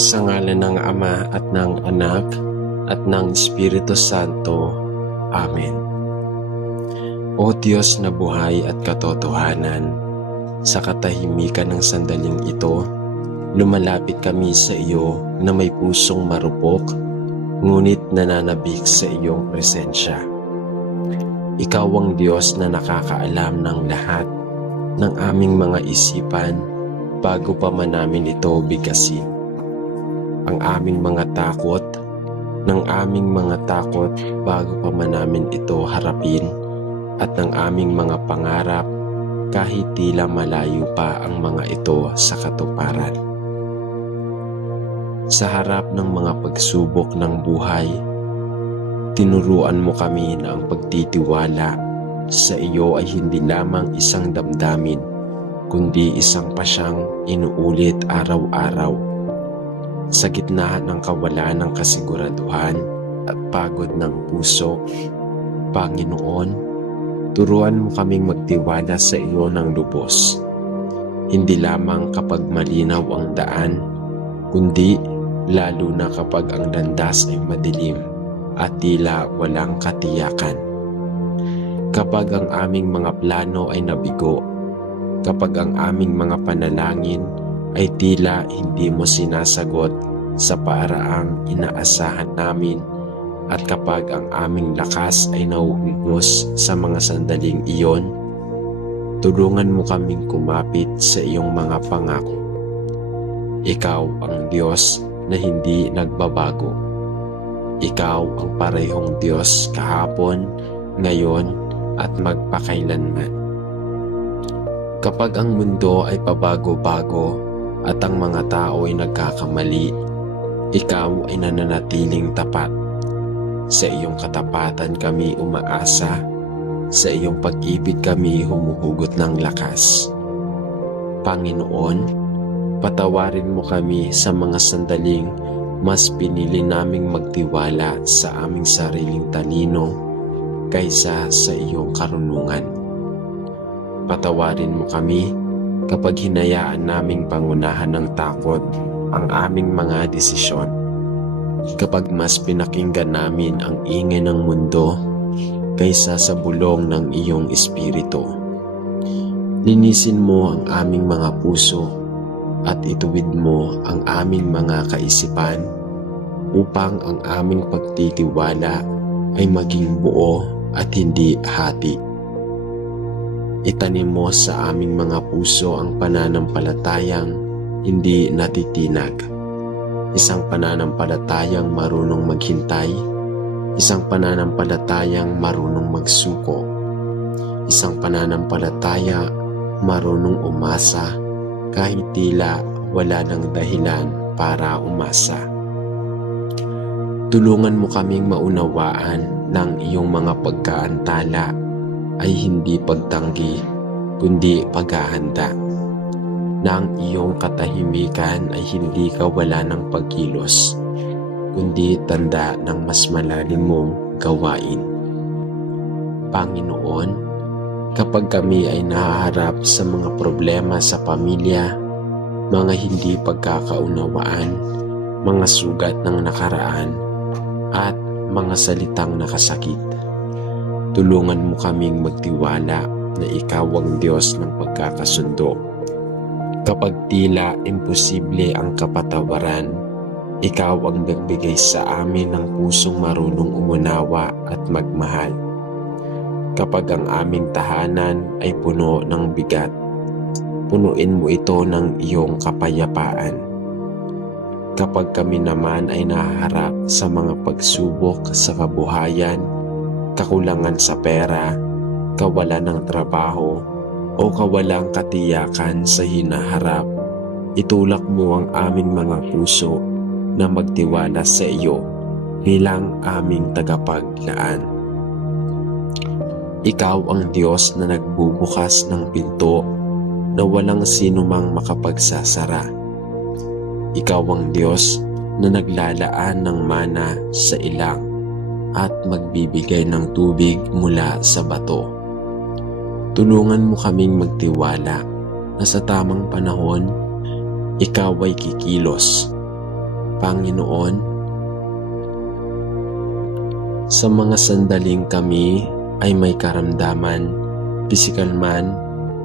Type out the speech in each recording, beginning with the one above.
Sa ngalan ng Ama at ng Anak at ng Espiritu Santo. Amen. O Diyos na buhay at katotohanan, sa katahimikan ng sandaling ito, lumalapit kami sa iyo na may pusong marupok, ngunit nananabik sa iyong presensya. Ikaw ang Diyos na nakakaalam ng lahat ng aming mga isipan bago pa man namin ito bigkasin. Ang aming mga takot bago pa man namin ito harapin, at ng aming mga pangarap kahit tila malayo pa ang mga ito sa katuparan. Sa harap ng mga pagsubok ng buhay, tinuruan mo kami na ang pagtitiwala sa iyo ay hindi lamang isang damdamin, kundi isang pasyang inuulit araw-araw. Sa gitna ng kawalan ng kasiguraduhan at pagod ng puso, Panginoon, turuan mo kaming magtiwala sa iyo ng lubos. Hindi lamang kapag malinaw ang daan, kundi lalo na kapag ang landas ay madilim at tila walang katiyakan. Kapag ang aming mga plano ay nabigo, kapag ang aming mga panalangin ay tila hindi mo sinasagot sa paraang inaasahan namin, at kapag ang aming lakas ay nauubos sa mga sandaling iyon, tulungan mo kaming kumapit sa iyong mga pangako. Ikaw ang Diyos na hindi nagbabago. Ikaw ang parehong Diyos kahapon, ngayon at magpakailanman. Kapag ang mundo ay pabago-bago at ang mga tao ay nagkakamali, ikaw ay nananatiling tapat. Sa iyong katapatan kami umaasa, sa iyong pag-ibig kami humuhugot ng lakas. Panginoon, patawarin mo kami sa mga sandaling mas pinili naming magtiwala sa aming sariling talino kaysa sa iyong karunungan. Patawarin mo kami kapag hinayaan naming pangunahan ng takot ang aming mga desisyon. Kapag mas pinakinggan namin ang ingay ng mundo kaysa sa bulong ng iyong espiritu. Linisin mo ang aming mga puso at ituwid mo ang aming mga kaisipan upang ang aming pagtitiwala ay maging buo at hindi hati. Itanim mo sa aming mga puso ang pananampalatayang hindi natitinag. Isang pananampalatayang marunong maghintay, isang pananampalatayang marunong magsuko, isang pananampalataya marunong umasa kahit tila wala ng dahilan para umasa. Tulungan mo kaming maunawaan ng iyong mga pagkaantala ay hindi pagtanggi, kundi paghahanda. Na ang iyong katahimikan ay hindi kawalan ng pagkilos, kundi tanda ng mas malalim mong gawain. Panginoon, kapag kami ay nahaharap sa mga problema sa pamilya, mga hindi pagkakaunawaan, mga sugat ng nakaraan, at mga salitang nakasakit, tulungan mo kaming magtiwala na ikaw ang Diyos ng pagkakasundo. Kapag tila imposible ang kapatawaran, ikaw ang nagbigay sa amin ng pusong marunong umunawa at magmahal. Kapag ang aming tahanan ay puno ng bigat, punuin mo ito ng iyong kapayapaan. Kapag kami naman ay nahaharap sa mga pagsubok sa kabuhayan, kakulangan sa pera, kawalan ng trabaho, o kawalang katiyakan sa hinaharap, itulak mo ang aming mga puso na magtiwala sa iyo bilang aming tagapaglaan. Ikaw ang Diyos na nagbubukas ng pinto na walang sinumang makapagsasara. Ikaw ang Diyos na naglalaan ng mana sa ilang at magbibigay ng tubig mula sa bato. Tulungan mo kaming magtiwala na sa tamang panahon, ikaw ay kikilos. Panginoon, sa mga sandaling kami ay may karamdaman, pisikal man,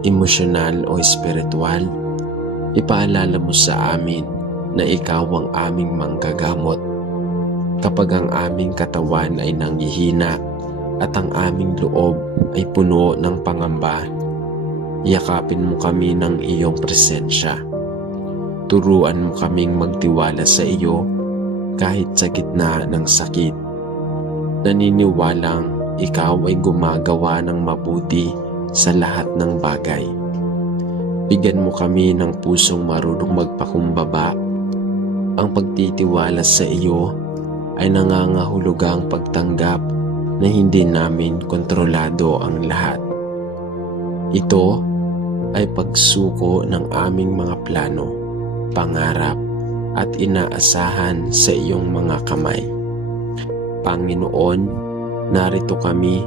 emosyonal o espiritual, ipaalala mo sa amin na ikaw ang aming manggagamot. Kapag ang aming katawan ay nanghihina at ang aming loob ay puno ng pangamba, yakapin mo kami ng iyong presensya. Turuan mo kaming magtiwala sa iyo kahit sa gitna ng sakit. Naniniwalang ikaw ay gumagawa ng mabuti sa lahat ng bagay. Bigyan mo kami ng pusong marunong magpakumbaba. Ang pagtitiwala sa iyo ay nangangahulugang pagtanggap na hindi namin kontrolado ang lahat. Ito ay pagsuko ng aming mga plano, pangarap at inaasahan sa iyong mga kamay. Panginoon, narito kami,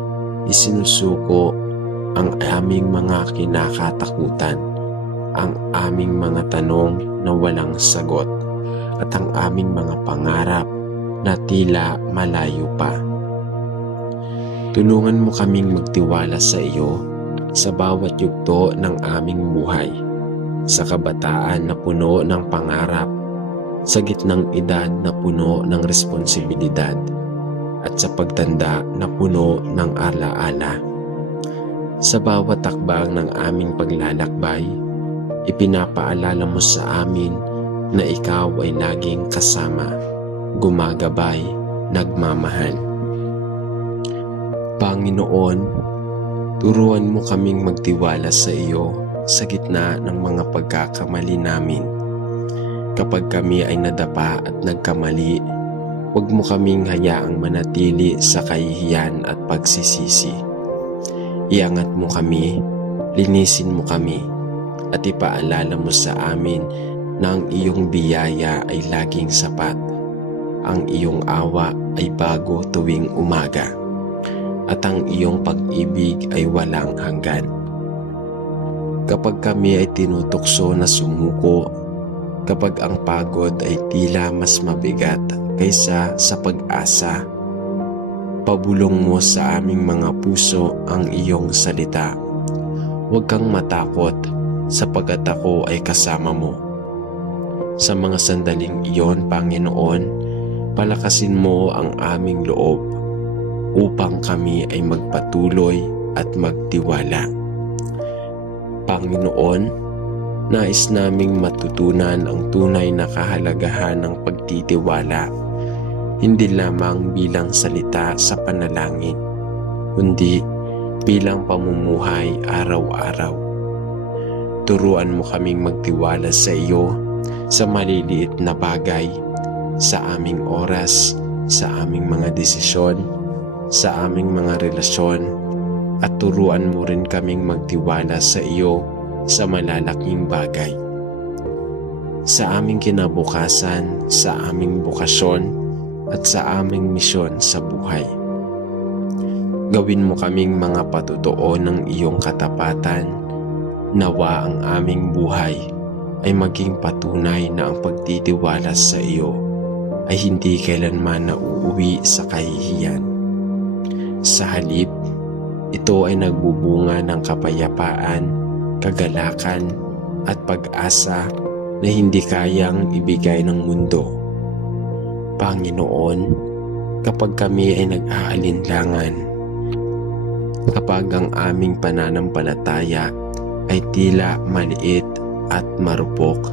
isinusuko ang aming mga kinakatakutan, ang aming mga tanong na walang sagot, at ang aming mga pangarap na tila malayo pa. Tulungan mo kaming magtiwala sa iyo sa bawat yugto ng aming buhay, sa kabataan na puno ng pangarap, sa gitnang edad na puno ng responsibilidad, at sa pagtanda na puno ng alaala. Sa bawat takbang ng aming paglalakbay, ipinapaalala mo sa amin na ikaw ay laging kasama, gumagabay, nagmamahal. Panginoon, turuan mo kaming magtiwala sa iyo sa gitna ng mga pagkakamali namin. Kapag kami ay nadapa at nagkamali, huwag mo kaming hayaang manatili sa kahihiyan at pagsisisi. Iangat mo kami, linisin mo kami, at ipaalala mo sa amin na ang iyong biyaya ay laging sapat. Ang iyong awa ay bago tuwing umaga, at ang iyong pag-ibig ay walang hanggan. Kapag kami ay tinutukso na sumuko, kapag ang pagod ay tila mas mabigat kaysa sa pag-asa, pabulong mo sa aming mga puso ang iyong salita. Huwag kang matakot, sapagkat ako ay kasama mo. Sa mga sandaling iyon, Panginoon, palakasin mo ang aming loob upang kami ay magpatuloy at magtiwala. Panginoon, nais naming matutunan ang tunay na kahalagahan ng pagtitiwala, hindi lamang bilang salita sa panalangin, kundi bilang pamumuhay araw-araw. Turuan mo kaming magtiwala sa iyo sa maliliit na bagay, sa aming oras, sa aming mga desisyon, sa aming mga relasyon, at turuan mo rin kaming magtiwala sa iyo sa malalaking bagay. Sa aming kinabukasan, sa aming bukasyon, at sa aming misyon sa buhay. Gawin mo kaming mga patutuo ng iyong katapatan. Nawa ang aming buhay ay maging patunay na ang pagtitiwala sa iyo ay hindi kailanman nauuwi sa kahihiyan. Sa halip, ito ay nagbubunga ng kapayapaan, kagalakan at pag-asa na hindi kayang ibigay ng mundo. Panginoon, kapag kami ay nag-aalinlangan, kapag ang aming pananampalataya ay tila maliit at marupok,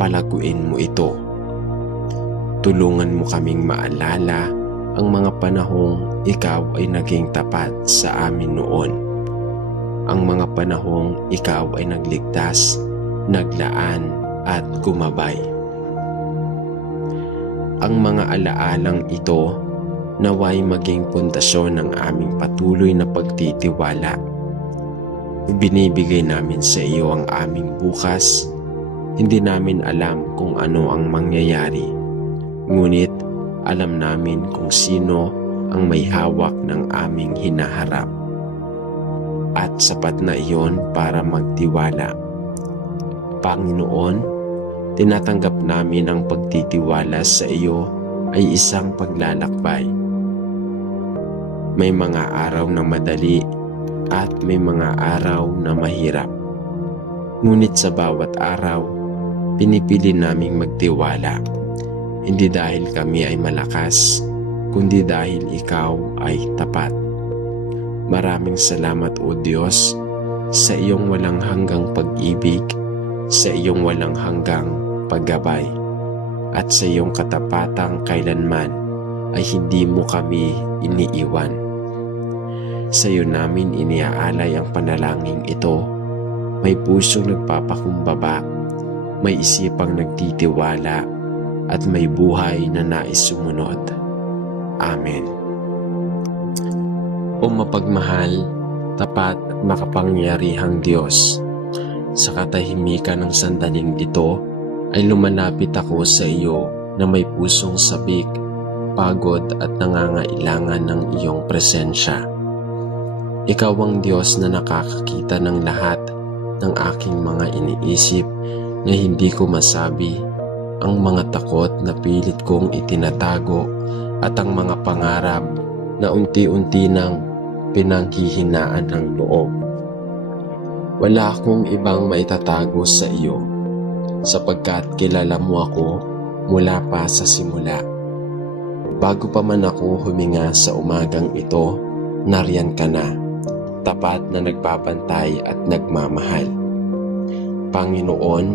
palaguin mo ito. Tulungan mo kaming maalala ang mga panahong ikaw ay naging tapat sa amin noon. Ang mga panahong ikaw ay nagligtas, naglaan at gumabay. Ang mga alaalang ito naway maging pundasyon ng aming patuloy na pagtitiwala. Binibigay namin sa iyo ang aming bukas. Hindi namin alam kung ano ang mangyayari, ngunit alam namin kung sino ang may hawak ng aming hinaharap. At sapat na iyon para magtiwala. Panginoon, tinatanggap namin ang pagtitiwala sa iyo ay isang paglalakbay. May mga araw na madali at may mga araw na mahirap. Ngunit sa bawat araw, pinipili naming magtiwala. Hindi dahil kami ay malakas, kundi dahil ikaw ay tapat. Maraming salamat o Diyos sa iyong walang hanggang pag-ibig, sa iyong walang hanggang paggabay, at sa iyong katapatang kailanman ay hindi mo kami iniiwan. Sa iyo namin iniaalay ang panalangin ito. May pusong nagpapakumbaba, may isipang nagtitiwala, at may buhay na nais sumunod. Amen. O mapagmahal, tapat at makapangyarihang Diyos, sa katahimikan ng sandaling ito ay lumalapit ako sa iyo na may pusong sabik, pagod at nangangailangan ng iyong presensya. Ikaw ang Diyos na nakakakita ng lahat ng aking mga iniisip na hindi ko masabi, ang mga takot na pilit kong itinatago at ang mga pangarap na unti-unti nang pinanghihinaan ng loob. Wala akong ibang maitatago sa iyo sapagkat kilala mo ako mula pa sa simula. Bago pa man ako huminga sa umagang ito, nariyan ka na, tapat na nagbabantay at nagmamahal. Panginoon,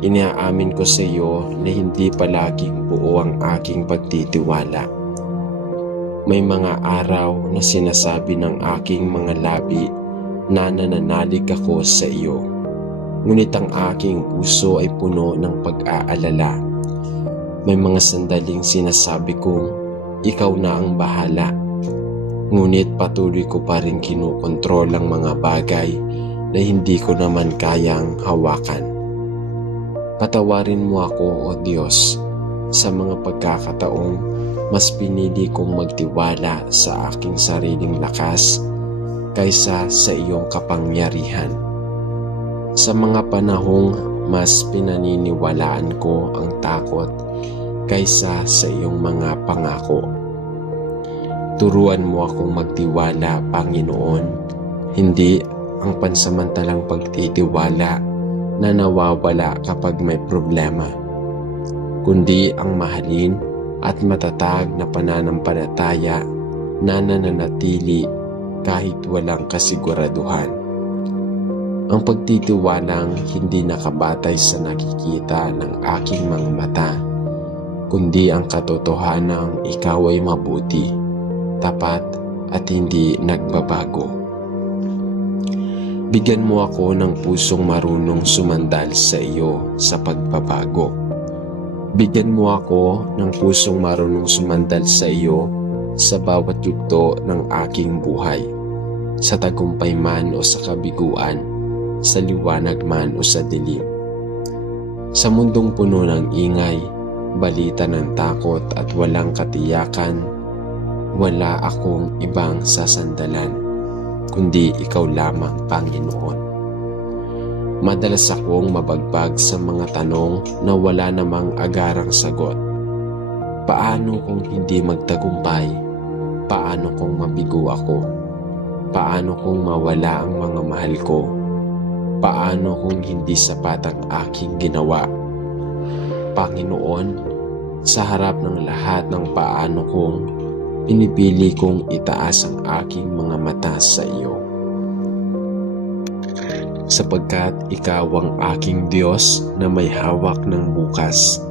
iniaamin ko sa iyo na hindi palaging buo ang aking pagtitiwala. May mga araw na sinasabi ng aking mga labi na nananalig ako sa iyo. Ngunit ang aking puso ay puno ng pag-aalala. May mga sandaling sinasabi kong ikaw na ang bahala. Ngunit patuloy ko pa rin kinukontrol ang mga bagay na hindi ko naman kayang hawakan. Patawarin mo ako, O Diyos, sa mga pagkakataong mas pinili kong magtiwala sa aking sariling lakas kaysa sa iyong kapangyarihan. Sa mga panahong mas pinaniniwalaan ko ang takot kaysa sa iyong mga pangako. Turuan mo akong magtiwala, Panginoon, hindi ang pansamantalang pagtitiwala na nawawala kapag may problema, kundi ang mahalin at matatag na pananampalataya na nananatili kahit walang kasiguraduhan. Ang pagtitiwalang hindi nakabatay sa nakikita ng aking mga mata, kundi ang katotohanang ikaw ay mabuti, tapat at hindi nagbabago. Bigyan mo ako ng pusong marunong sumandal sa iyo sa pagbabago. Bigyan mo ako ng pusong marunong sumandal sa iyo sa bawat yugto ng aking buhay, sa tagumpay man o sa kabiguan, sa liwanag man o sa dilim. Sa mundong puno ng ingay, balita ng takot at walang katiyakan, wala akong ibang sasandalan, kundi ikaw lamang, Panginoon. Madalas akong mabagbag sa mga tanong na wala namang agarang sagot. Paano kung hindi magtagumpay? Paano kung mabigo ako? Paano kung mawala ang mga mahal ko? Paano kung hindi sapat ang aking ginawa? Panginoon, sa harap ng lahat ng paano kong, pinipili kong itaas ang aking mga mata sa iyo. Sapagkat ikaw ang aking Diyos na may hawak ng bukas,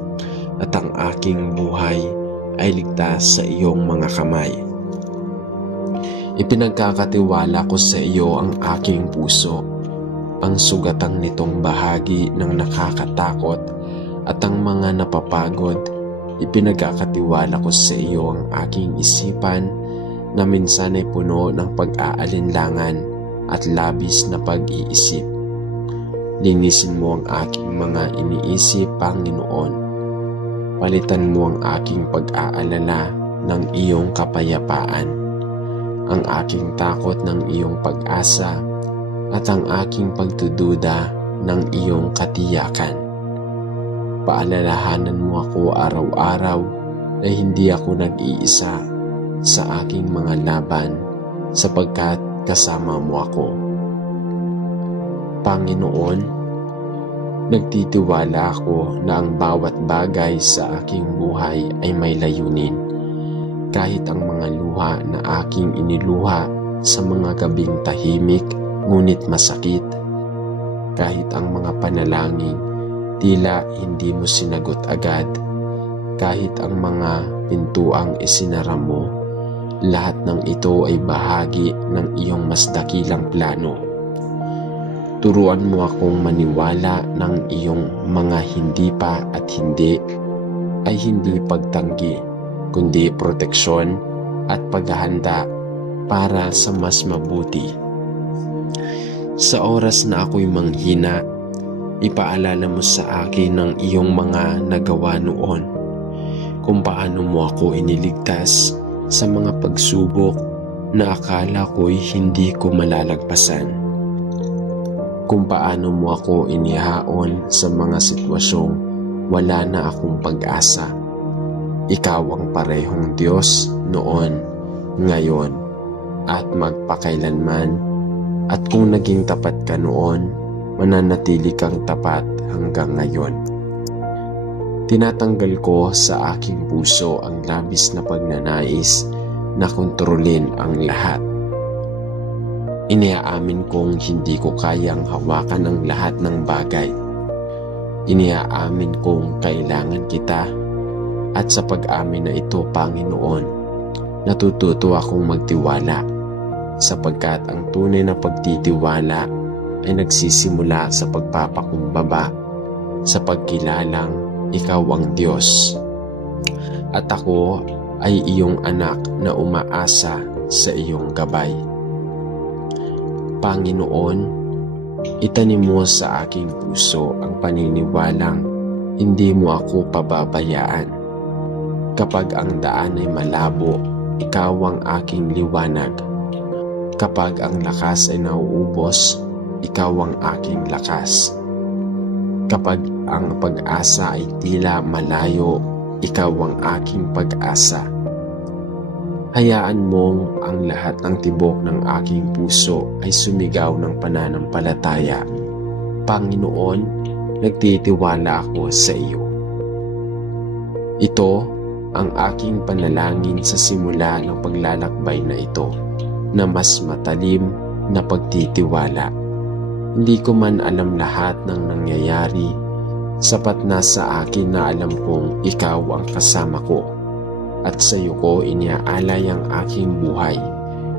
at ang aking buhay ay ligtas sa iyong mga kamay. Ipinagkakatiwala ko sa iyo ang aking puso, ang sugatang nitong bahagi ng nakakatakot at ang mga napapagod. Ipinagkakatiwala ko sa iyo ang aking isipan na minsan ay puno ng pag-aalinlangan at labis na pag-iisip. Linisin mo ang aking mga iniisip, Panginoon. Palitan mo ang aking pag-aalala ng iyong kapayapaan, ang aking takot ng iyong pag-asa, at ang aking pagdududa ng iyong katiyakan. Paalalahanan mo ako araw-araw na hindi ako nag-iisa sa aking mga laban sapagkat kasama mo ako. Panginoon, nagtitiwala ako na ang bawat bagay sa aking buhay ay may layunin. Kahit ang mga luha na aking iniluha sa mga gabing tahimik ngunit masakit. Kahit ang mga panalangin tila hindi mo sinagot agad. Kahit ang mga pintuang isinara mo, lahat ng ito ay bahagi ng iyong mas dakilang plano. Turuan mo akong maniwala ng iyong mga hindi pa at hindi ay hindi pagtanggi, kundi proteksyon at paghahanda para sa mas mabuti. Sa oras na ako'y manghina, ipaalala mo sa akin ng iyong mga nagawa noon, kung paano mo ako iniligtas sa mga pagsubok na akala ko'y hindi ko malalagpasan. Kung paano mo ako inihaon sa mga sitwasyong wala na akong pag-asa. Ikaw ang parehong Diyos noon, ngayon, at magpakailanman. At kung naging tapat ka noon, mananatili kang tapat hanggang ngayon. Tinatanggal ko sa aking puso ang labis na pagnanais na kontrolin ang lahat. Iniaamin kong hindi ko kayang hawakan ang lahat ng bagay. Iniaamin kong kailangan kita at sa pag-amin na ito, Panginoon, natututo akong magtiwala sapagkat ang tunay na pagtitiwala ay nagsisimula sa pagpapakumbaba sa pagkilalang ikaw ang Diyos at ako ay iyong anak na umaasa sa iyong gabay. Panginoon, itanim mo sa aking puso ang paniniwalang hindi mo ako pababayaan. Kapag ang daan ay malabo, ikaw ang aking liwanag. Kapag ang lakas ay nauubos, ikaw ang aking lakas. Kapag ang pag-asa ay tila malayo, ikaw ang aking pag-asa. Hayaan mong ang lahat ng tibok ng aking puso ay sumigaw ng pananampalataya. Panginoon, nagtitiwala ako sa iyo. Ito ang aking panalangin sa simula ng paglalakbay na ito, na mas matalim na pagtitiwala. Hindi ko man alam lahat ng nangyayari, sapat na sa akin na alam kong ikaw ang kasama ko. At sa iyo ko iniaalay ang aking buhay,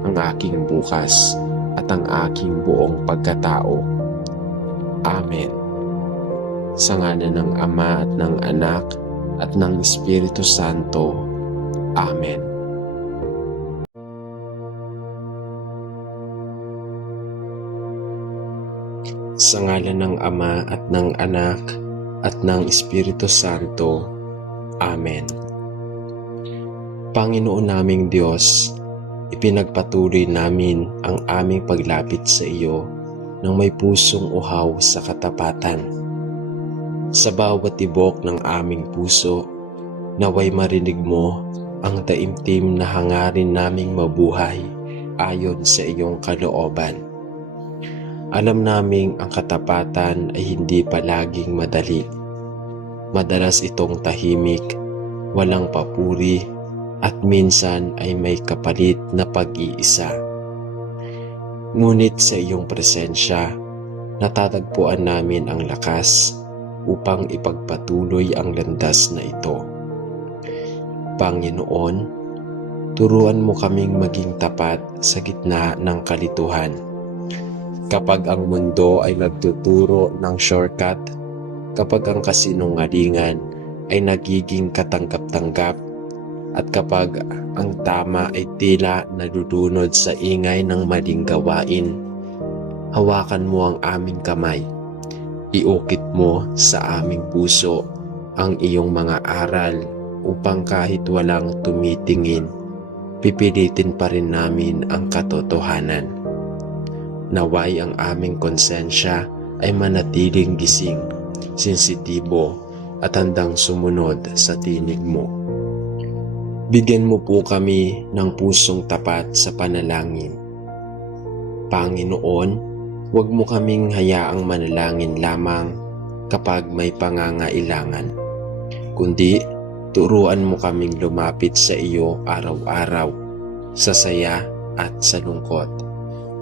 ang aking bukas, at ang aking buong pagkatao. Amen. Sa ngalan ng Ama at ng Anak at ng Espiritu Santo. Amen. Sa ngalan ng Ama at ng Anak at ng Espiritu Santo. Amen. Panginoon naming Diyos, ipinagpatuloy namin ang aming paglapit sa iyo ng may pusong uhaw sa katapatan. Sa bawat tibok ng aming puso, naway marinig mo ang taimtim na hangarin naming mabuhay ayon sa iyong kalooban. Alam naming ang katapatan ay hindi palaging madali. Madalas itong tahimik, walang papuri, at minsan ay may kapalit na pag-iisa. Ngunit sa iyong presensya, natatagpuan namin ang lakas upang ipagpatuloy ang landas na ito. Panginoon, turuan mo kaming maging tapat sa gitna ng kalituhan. Kapag ang mundo ay nagtuturo ng shortcut, kapag ang kasinungalingan ay nagiging katanggap-tanggap, at kapag ang tama ay tila nadudunod sa ingay ng maling gawain, hawakan mo ang aming kamay. Iukit mo sa aming puso ang iyong mga aral upang kahit walang tumitingin, pipilitin pa rin namin ang katotohanan. Naway ang aming konsensya ay manatiling gising, sensitibo, at handang sumunod sa tinig mo. Bigyan mo po kami ng pusong tapat sa panalangin. Panginoon, huwag mo kaming hayaang manalangin lamang kapag may pangangailangan, kundi turuan mo kaming lumapit sa iyo araw-araw, sa saya at sa lungkot,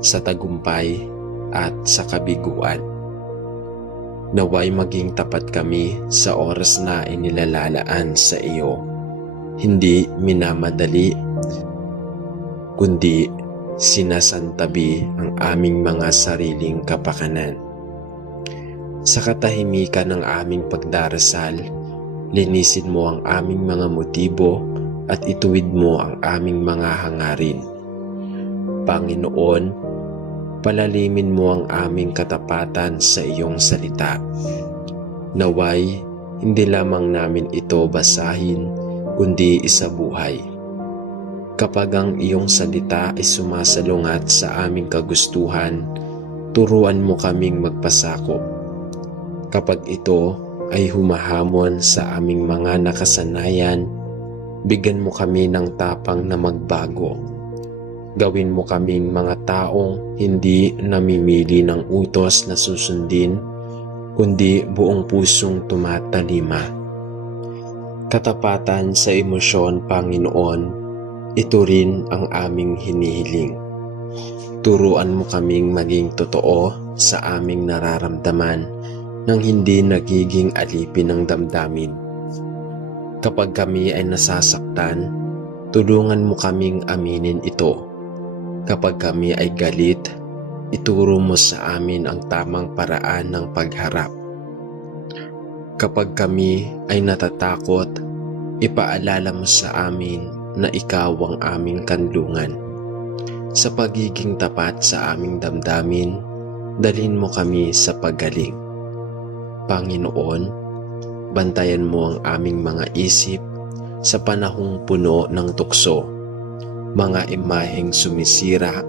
sa tagumpay at sa kabiguan. Naway maging tapat kami sa oras na inilalalaan sa iyo, hindi minamadali, kundi sinasantabi ang aming mga sariling kapakanan. Sa katahimikan ng aming pagdarasal, linisin mo ang aming mga motibo at ituwid mo ang aming mga hangarin. Panginoon, palalimin mo ang aming katapatan sa iyong salita. Naway, hindi lamang namin ito basahin, kundi isabuhay. Kapag ang iyong salita ay sumasalungat sa aming kagustuhan, turuan mo kaming magpasakop. Kapag ito ay humahamon sa aming mga nakasanayan, bigyan mo kami ng tapang na magbago. Gawin mo kaming mga taong hindi namimili ng utos na susundin, kundi buong pusong tumatalima. Katapatan sa emosyon, Panginoon, ito rin ang aming hinihiling. Turuan mo kaming maging totoo sa aming nararamdaman nang hindi nagiging alipin ng damdamin. Kapag kami ay nasasaktan, tulungan mo kaming aminin ito. Kapag kami ay galit, ituro mo sa amin ang tamang paraan ng pagharap. Kapag kami ay natatakot, ipaalala mo sa amin na ikaw ang aming kanlungan. Sa pagiging tapat sa aming damdamin, dalhin mo kami sa paggaling. Panginoon, bantayan mo ang aming mga isip sa panahong puno ng tukso, mga imaheng sumisira,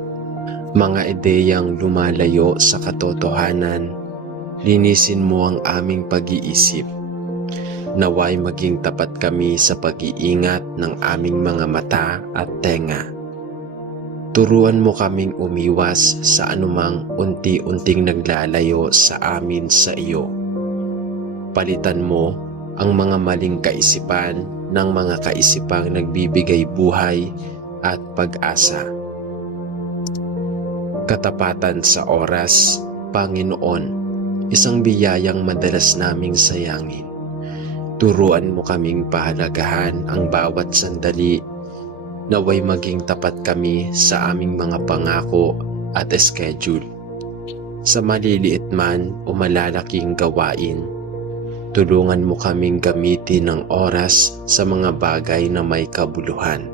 mga ideyang lumalayo sa katotohanan. Linisin mo ang aming pag-iisip. Naway maging tapat kami sa pag-iingat ng aming mga mata at tenga. Turuan mo kaming umiwas sa anumang unti-unting naglalayo sa amin sa iyo. Palitan mo ang mga maling kaisipan ng mga kaisipang nagbibigay buhay at pag-asa. Katapatan sa oras, Panginoon, isang biyayang madalas naming sayangin. Turuan mo kaming pahalagahan ang bawat sandali. Naway maging tapat kami sa aming mga pangako at schedule. Sa maliliit man o malalaking gawain, tulungan mo kaming gamitin ang oras sa mga bagay na may kabuluhan.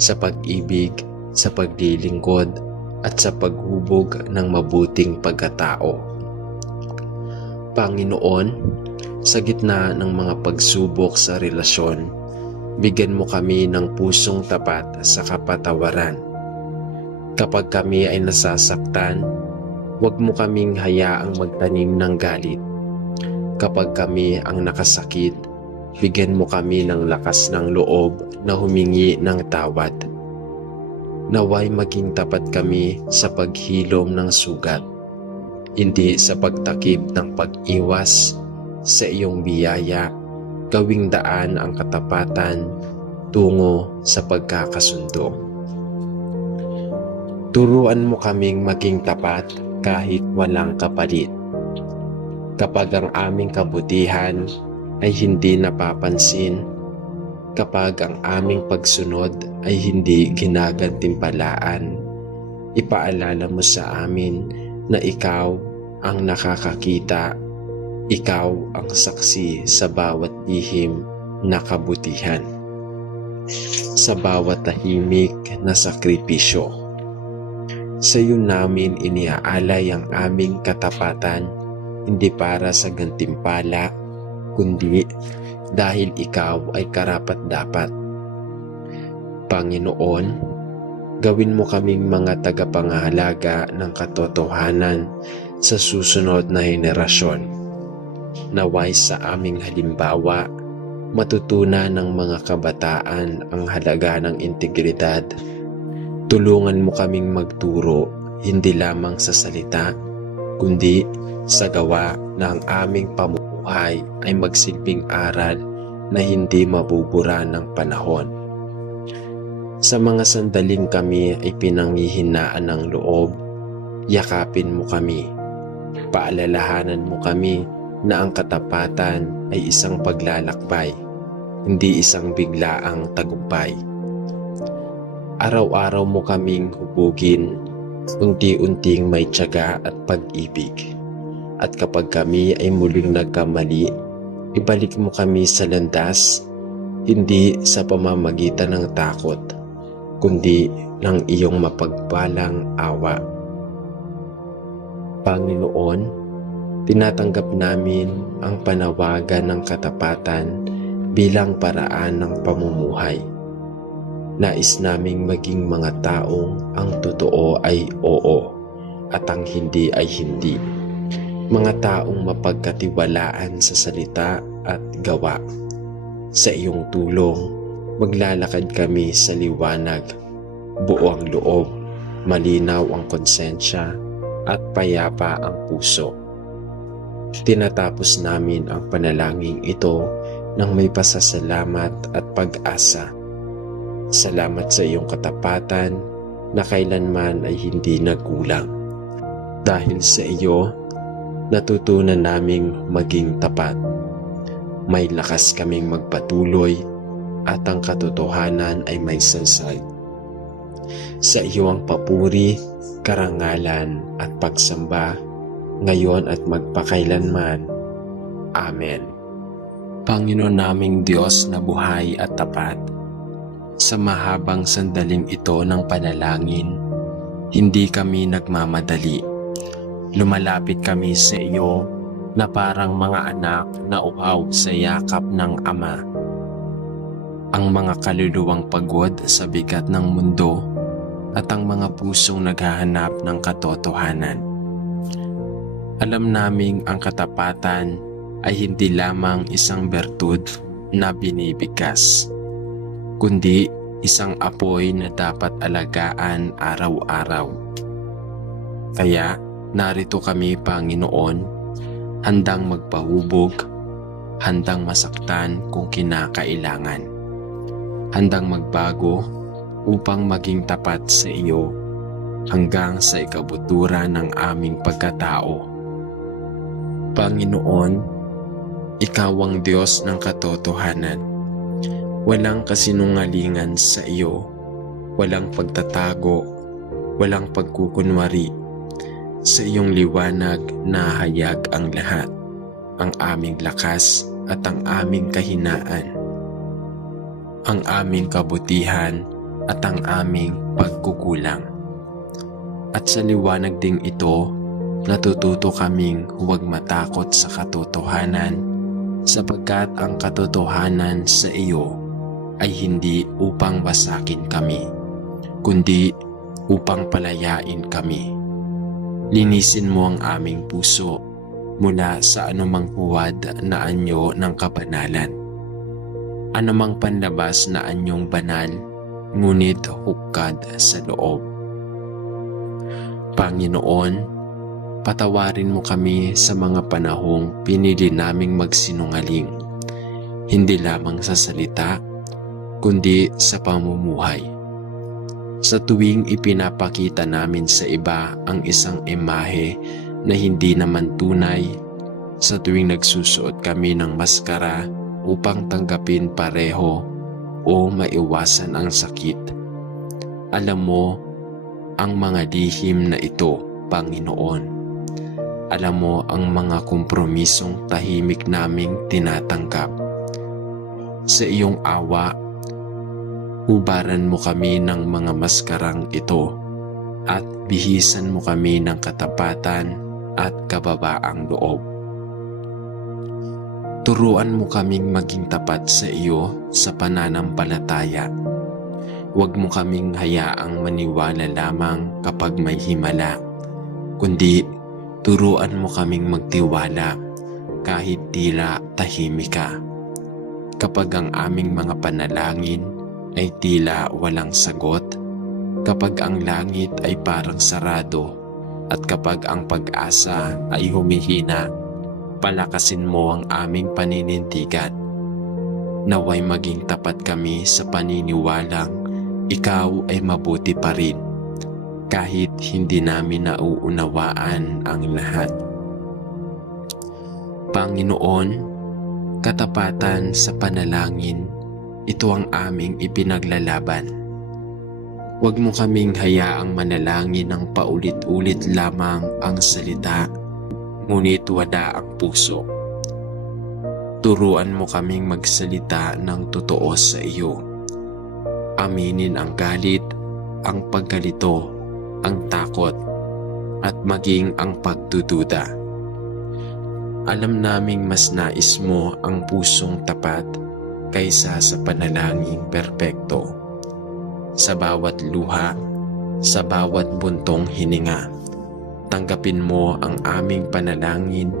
Sa pag-ibig, sa paglilingkod, at sa paghubog ng mabuting pagkatao. Panginoon, sa gitna ng mga pagsubok sa relasyon, bigyan mo kami ng pusong tapat sa kapatawaran. Kapag kami ay nasasaktan, huwag mo kaming hayaang magtanim ng galit. Kapag kami ang nakasakit, bigyan mo kami ng lakas ng loob na humingi ng tawad. Naway maging tapat kami sa paghilom ng sugat, hindi sa pagtakip ng pag-iwas sa iyong biyaya. Gawing daan ang katapatan tungo sa pagkakasundo. Turuan mo kaming maging tapat kahit walang kapalit. Kapag ang aming kabutihan ay hindi napapansin, kapag ang aming pagsunod ay hindi ginagantimpalaan, ipaalala mo sa amin na ikaw ang nakakakita, ikaw ang saksi sa bawat lihim na kabutihan, sa bawat tahimik na sakripisyo. Sa iyo namin iniaalay ang aming katapatan, hindi para sa gantimpala, kundi dahil ikaw ay karapat-dapat. Panginoon, gawin mo kaming mga tagapangahalaga ng katotohanan sa susunod na henerasyon. Naway sa aming halimbawa, matutunan ng mga kabataan ang halaga ng integridad. Tulungan mo kaming magturo, hindi lamang sa salita, kundi sa gawa na ang aming pamumuhay ay magsilbing aral na hindi mabubura ng panahon. Sa mga sandaling kami ay pinanghihinaan ng loob, yakapin mo kami. Paalalahanan mo kami na ang katapatan ay isang paglalakbay, hindi isang biglaang tagumpay. Araw-araw mo kaming hubugin, unti-unting may tiyaga at pag-ibig. At kapag kami ay muling nagkamali, ibalik mo kami sa landas, hindi sa pamamagitan ng takot, kundi ng iyong mapagpalang awa. Panginoon, tinatanggap namin ang panawagan ng katapatan bilang paraan ng pamumuhay. Nais naming maging mga taong ang totoo ay oo at ang hindi ay hindi. Mga taong mapagkatiwalaan sa salita at gawa. Sa iyong tulong, maglalakad kami sa liwanag, buo ang loob, malinaw ang konsensya at payapa ang puso. Tinatapos namin ang panalangin ito ng may pasasalamat at pag-asa. Salamat sa iyong katapatan na kailanman ay hindi nagkulang. Dahil sa iyo, natutunan naming maging tapat. May lakas kaming magpatuloy at ang katotohanan ay may sansay. Sa iyo ang papuri, karangalan at pagsamba ngayon at magpakailanman. Amen. Panginoon naming Diyos na buhay at tapat, sa mahabang sandaling ito ng panalangin, hindi kami nagmamadali. Lumalapit kami sa iyo na parang mga anak na uhaw sa yakap ng Ama. Ang mga kaluluwang pagod sa bigat ng mundo at ang mga pusong naghahanap ng katotohanan. Alam naming ang katapatan ay hindi lamang isang bertud na binibigkas, kundi isang apoy na dapat alagaan araw-araw. Kaya narito kami, Panginoon, handang magpahubog, handang masaktan kung kinakailangan, handang magbago upang maging tapat sa iyo hanggang sa ikabuturan ng aming pagkatao. Panginoon, Ikaw ang Diyos ng katotohanan. Walang kasinungalingan sa iyo, walang pagtatago, walang pagkukunwari. Sa iyong liwanag nahayag ang lahat, ang aming lakas at ang aming kahinaan, ang aming kabutihan at ang aming pagkukulang. At sa liwanag ding ito, natututo kaming huwag matakot sa katotohanan, sapagkat ang katotohanan sa iyo ay hindi upang wasakin kami, kundi upang palayain kami. Linisin mo ang aming puso mula sa anumang huwad na anyo ng kabanalan, anumang panlabas na anyong banal, ngunit hukad sa loob. Panginoon, patawarin mo kami sa mga panahong pinili naming magsinungaling, hindi lamang sa salita, kundi sa pamumuhay. Sa tuwing ipinapakita namin sa iba ang isang imahe na hindi naman tunay, sa tuwing nagsusuot kami ng maskara upang tanggapin pareho o maiwasan ang sakit, alam mo ang mga lihim na ito, Panginoon. Alam mo ang mga kompromisong tahimik naming tinatanggap. Sa iyong awa, hubaran mo kami ng mga maskarang ito at bihisan mo kami ng katapatan at kababaang loob. Turuan mo kaming maging tapat sa iyo sa pananampalataya. Huwag mo kaming hayaang maniwala lamang kapag may himala, kundi turuan mo kaming magtiwala kahit tila tahimik ka. Kapag ang aming mga panalangin ay tila walang sagot, kapag ang langit ay parang sarado, at kapag ang pag-asa ay humihina, palakasin mo ang aming paninindigan. Naway maging tapat kami sa paniniwalang ikaw ay mabuti pa rin, kahit hindi namin nauunawaan ang lahat. Panginoon, katapatan sa panalangin, ito ang aming ipinaglalaban. Huwag mo kaming hayaang manalangin ng paulit-ulit lamang ang salita, ngunit wala ang puso. Turuan mo kaming magsalita ng totoo sa iyo. Aminin ang galit, ang pagkalito, ang takot, at maging ang pagdududa. Alam naming mas nais mo ang pusong tapat kaysa sa panalangin perpekto. Sa bawat luha, sa bawat buntong hininga, tanggapin mo ang aming panalangin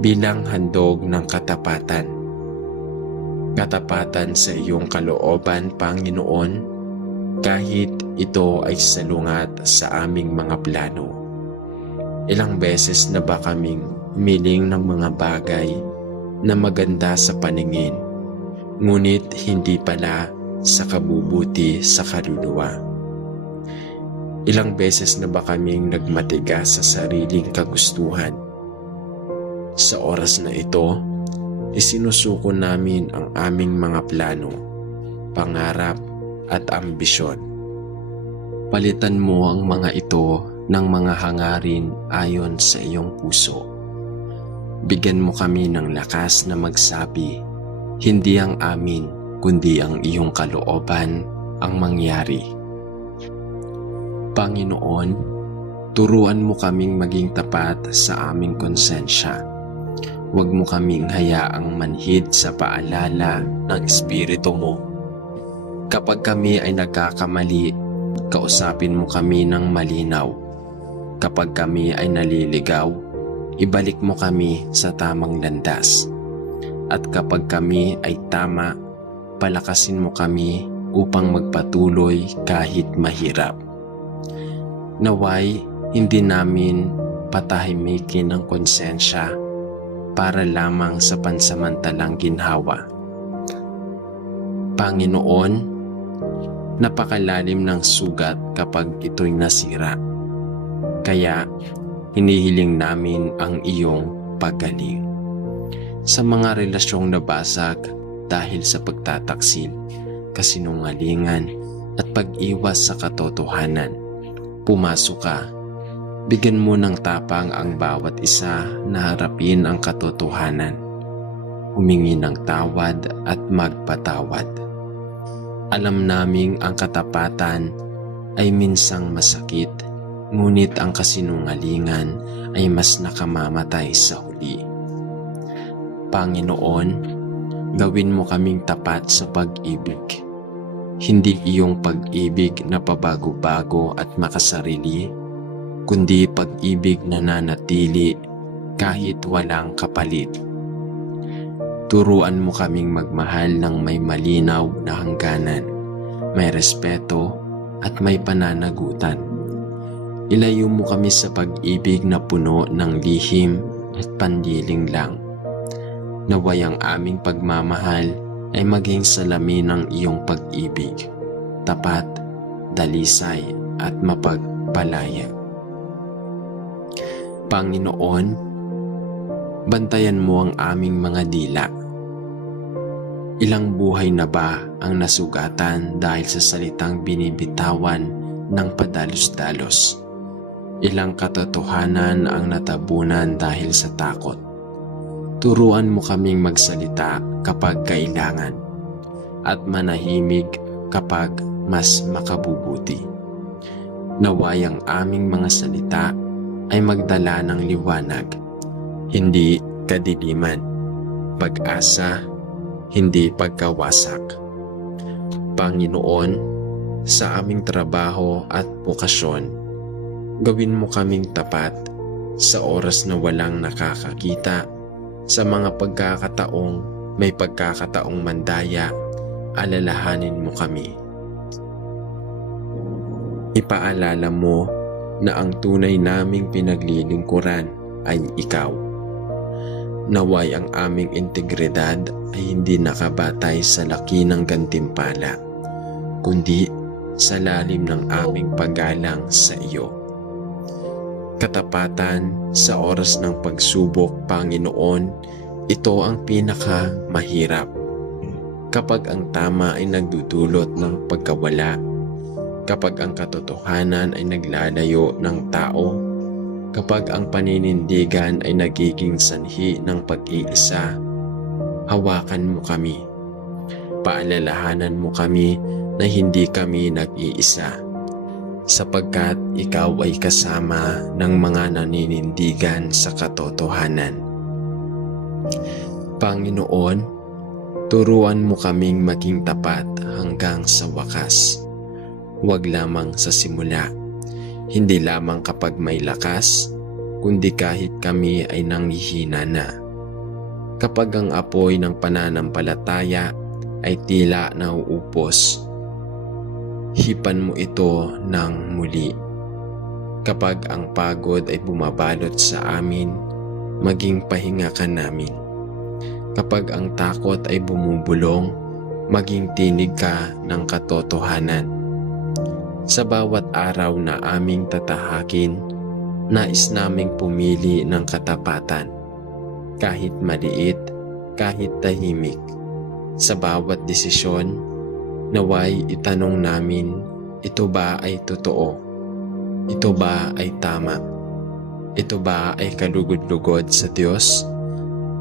bilang handog ng katapatan. Katapatan sa iyong kalooban, Panginoon, kahit ito ay salungat sa aming mga plano. Ilang beses na ba kaming humiling ng mga bagay na maganda sa paningin, ngunit hindi pala sa kabubuti sa kaluluwa? Ilang beses na ba kaming nagmatigas sa sariling kagustuhan? Sa oras na ito, isinusuko namin ang aming mga plano, pangarap at ambisyon. Palitan mo ang mga ito ng mga hangarin ayon sa iyong puso. Bigyan mo kami ng lakas na magsabi, hindi ang amin, kundi ang iyong kalooban ang mangyari. Panginoon, turuan mo kaming maging tapat sa aming konsensya. Huwag mo kaming hayaang manhid sa paalala ng Espiritu mo. Kapag kami ay nagkakamali, kausapin mo kami ng malinaw. Kapag kami ay naliligaw, ibalik mo kami sa tamang landas. At kapag kami ay tama, palakasin mo kami upang magpatuloy kahit mahirap. Naway, hindi namin patahimikin ang konsensya para lamang sa pansamantalang ginhawa. Panginoon, napakalalim ng sugat kapag ito'y nasira. Kaya, hinihiling namin ang iyong paggaling. Sa mga relasyong nabasag dahil sa pagtataksil, kasinungalingan at pag-iwas sa katotohanan, pumasok ka. Bigyan mo ng tapang ang bawat isa na harapin ang katotohanan, humingi ng tawad at magpatawad. Alam naming ang katapatan ay minsang masakit, ngunit ang kasinungalingan ay mas nakamamatay sa huli. Panginoon, gawin mo kaming tapat sa pag-ibig. Hindi iyong pag-ibig na pabago-bago at makasarili, kundi pag-ibig na nanatili kahit walang kapalit. Turuan mo kaming magmahal ng may malinaw na hangganan, may respeto at may pananagutan. Ilayo mo kami sa pag-ibig na puno ng lihim at pandiling lang. Naway ang aming pagmamahal ay maging salamin ng iyong pag-ibig, tapat, dalisay at mapagpalaya. Panginoon, bantayan mo ang aming mga dila. Ilang buhay na ba ang nasugatan dahil sa salitang binibitawan ng padalos-dalos? Ilang katotohanan ang natabunan dahil sa takot? Turuan mo kaming magsalita kapag kailangan at manahimik kapag mas makabubuti. Naway ang aming mga salita ay magdala ng liwanag, hindi kadiliman, pag-asa, hindi pagkawasak. Panginoon, sa aming trabaho at bukasyon, gawin mo kaming tapat sa oras na walang nakakakita, Sa mga pagkakataong may pagkakataong mandaya, alalahanin mo kami. Ipaalala mo na ang tunay naming pinaglilingkuran ay ikaw. Naway ang aming integridad ay hindi nakabatay sa laki ng gantimpala, kundi sa lalim ng aming paggalang sa iyo. Katapatan sa oras ng pagsubok, Panginoon, ito ang pinakamahirap. Kapag ang tama ay nagdudulot ng pagkawala, kapag ang katotohanan ay naglalayo ng tao, kapag ang paninindigan ay nagiging sanhi ng pag-iisa, hawakan mo kami. Paalalahanan mo kami na hindi kami nag-iisa, sapagkat ikaw ay kasama ng mga naninindigan sa katotohanan. Panginoon, turuan mo kaming maging tapat hanggang sa wakas. Huwag lamang sa simula, hindi lamang kapag may lakas, kundi kahit kami ay nanghihina na. Kapag ang apoy ng pananampalataya ay tila nauupos, hipan mo ito ng muli. Kapag ang pagod ay bumabalot sa amin, maging pahinga ka namin. Kapag ang takot ay bumubulong, maging tinig ka ng katotohanan. Sa bawat araw na aming tatahakin, nais naming pumili ng katapatan. Kahit maliit, kahit tahimik. Sa bawat desisyon, naway itanong namin, ito ba ay totoo? Ito ba ay tama? Ito ba ay kalugod-lugod sa Diyos?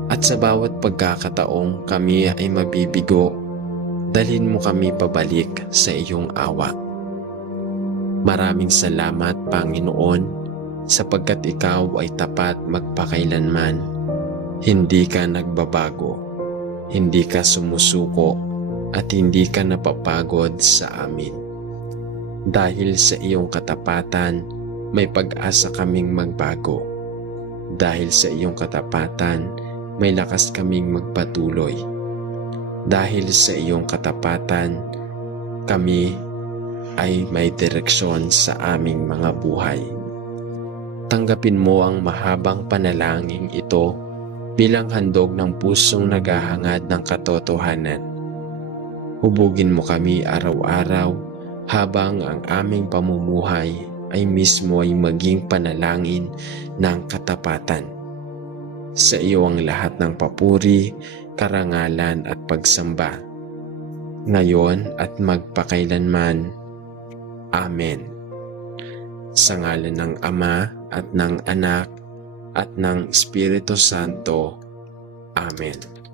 At sa bawat pagkakataong kami ay mabibigo, dalhin mo kami pabalik sa iyong awa. Maraming salamat, Panginoon, sapagkat ikaw ay tapat magpakailanman. Hindi ka nagbabago, hindi ka sumusuko, at hindi ka napapagod sa amin. Dahil sa iyong katapatan, may pag-asa kaming magbago. Dahil sa iyong katapatan, may lakas kaming magpatuloy. Dahil sa iyong katapatan, kami ay may direksyon sa aming mga buhay. Tanggapin mo ang mahabang panalangin ito bilang handog ng pusong naghahangad ng katotohanan. Hubugin mo kami araw-araw habang ang aming pamumuhay ay mismo ay maging panalangin ng katapatan. Sa iyo ang lahat ng papuri, karangalan at pagsamba, ngayon at magpakailanman. Amen. Sa ngalan ng Ama at ng Anak at ng Espiritu Santo. Amen.